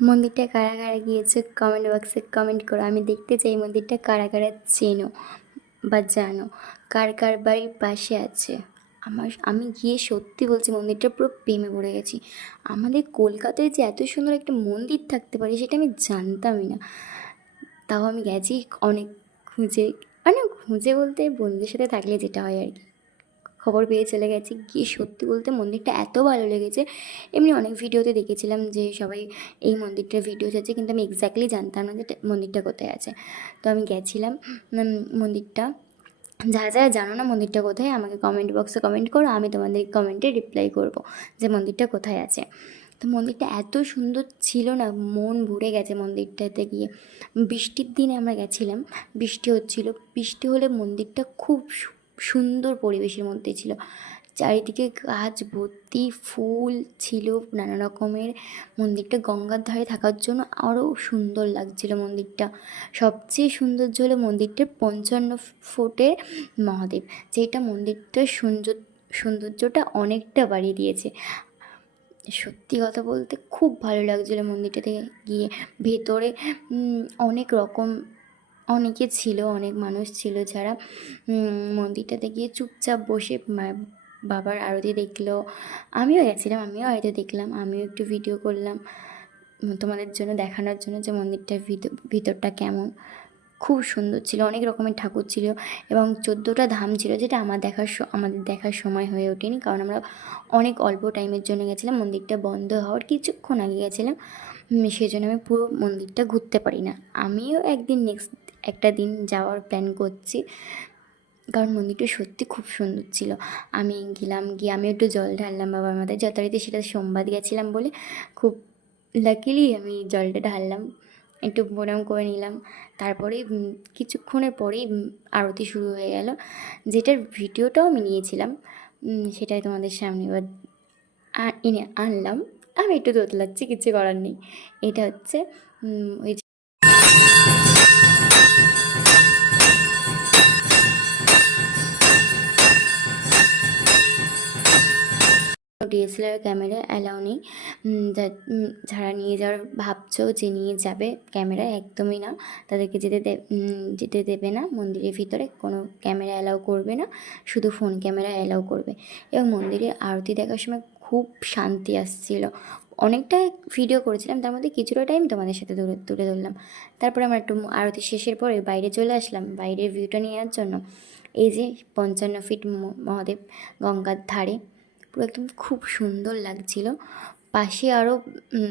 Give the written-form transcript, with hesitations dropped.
মন্দিরটা কারা কারা গিয়েছে কমেন্ট বক্সে কমেন্ট করো। আমি দেখতে চাই মন্দিরটা কারা কারা চেনো বা জানো, কার কার বাড়ির পাশে আছে। আমি গিয়ে সত্যি বলছি মন্দিরটা পুরো প্রেমে পড়ে গেছি। আমাদের কলকাতায় যে এত সুন্দর একটা মন্দির থাকতে পারে সেটা আমি জানতামই না। তাও আমি গেছি অনেক খুঁজে, মানে খুঁজে বলতে বন্ধুদের সাথে থাকলে যেটা হয় আর কি, খবর পেয়ে চলে গেছি। গিয়ে সত্যি বলতে মন্দিরটা এত ভালো লেগেছে। এমনি অনেক ভিডিওতে দেখেছিলাম যে সবাই এই মন্দিরটার ভিডিও আছে, কিন্তু আমি এক্স্যাক্টলি জানতাম না যে মন্দিরটা কোথায় আছে। তো আমি গেছিলাম মন্দিরটা। যারা যারা জানো না মন্দিরটা কোথায়, আমাকে কমেন্ট বক্সে কমেন্ট করো, আমি তোমাদের কমেন্টে রিপ্লাই করব যে মন্দিরটা কোথায় আছে। তো মন্দিরটা এত সুন্দর ছিল না, মন ভরে গেছে মন্দিরটাতে গিয়ে। বৃষ্টির দিনে আমরা গেছিলাম, বৃষ্টি হচ্ছিল। বৃষ্টি হলে মন্দিরটা খুব সুন্দর পরিবেশের মধ্যে ছিল। চারিদিকে গাছ ভর্তি, ফুল ছিল নানা রকমের। মন্দিরটা গঙ্গার ধারে থাকার জন্য আরও সুন্দর লাগছিল মন্দিরটা। সবচেয়ে সৌন্দর্য হলো মন্দিরটার 55 ফুটের মহাদেব, যেটা মন্দিরটার সৌন্দর্যটা অনেকটা বাড়িয়ে দিয়েছে। সত্যি কথা বলতে খুব ভালো লাগছিলো মন্দিরটাতে গিয়ে। ভেতরে অনেক রকম অনেকে ছিল, অনেক মানুষ ছিল যারা মন্দিরটাতে গিয়ে চুপচাপ বসে বাবার আরতি দেখলো। আমিও গেছিলাম, আমিও আরতি দেখলাম, আমিও একটু ভিডিও করলাম তোমাদের জন্য, দেখানোর জন্য যে মন্দিরটার ভিতরটা কেমন। খুব সুন্দর ছিল, অনেক রকমের ঠাকুর ছিল এবং 14টা ধাম ছিল, যেটা আমাদের দেখার সময় হয়ে ওঠেনি, কারণ আমরা অনেক অল্প টাইমের জন্য গেছিলাম। মন্দিরটা বন্ধ হওয়ার কিছুক্ষণ আগে গেছিলাম, সেই জন্য আমি পুরো মন্দিরটা ঘুরতে পারি না। আমিও একদিন নেক্সট একটা দিন যাওয়ার প্ল্যান করছি, কারণ মন্দিরটা সত্যি খুব সুন্দর ছিল। আমি গেলাম, গিয়ে আমি একটু জল ঢাললাম বাবার মাথায়, যথারীতি সেটা সোমবার গেছিলাম বলে খুব লাকিলি আমি জলটা ঢাললাম, একটু প্রণাম করে নিলাম। তারপরে কিছুক্ষণের পরেই আরতি শুরু হয়ে গেল, যেটার ভিডিওটাও আমি নিয়েছিলাম, সেটাই তোমাদের সামনে এবার এনে আনলাম। আমি একটু তোতলাচ্ছি, কিছু করার নেই। এটা হচ্ছে ওই ডিএসএলআর ক্যামেরা অ্যালাউ নেই। যারা নিয়ে যাওয়ার ভাবছো যে নিয়ে যাবে ক্যামেরা, একদমই না, তাদেরকে যেতে দেবে না। মন্দিরের ভিতরে কোনো ক্যামেরা অ্যালাউ করবে না, শুধু ফোন ক্যামেরা অ্যালাউ করবে। এবং মন্দিরের আরতি দেখার সময় খুব শান্তি আসছিল। অনেকটা ভিডিও করেছিলাম, তার মধ্যে কিছুটা টাইম তোমাদের সাথে তুলে ধরলাম। তারপরে আমরা একটু আরতি শেষের পরে বাইরে চলে আসলাম বাইরের ভিউটা নেওয়ার জন্য। এই যে 55 ফিট মহাদেব গঙ্গার ধারে, পুরো একদম খুব সুন্দর লাগছিল। পাশে আরও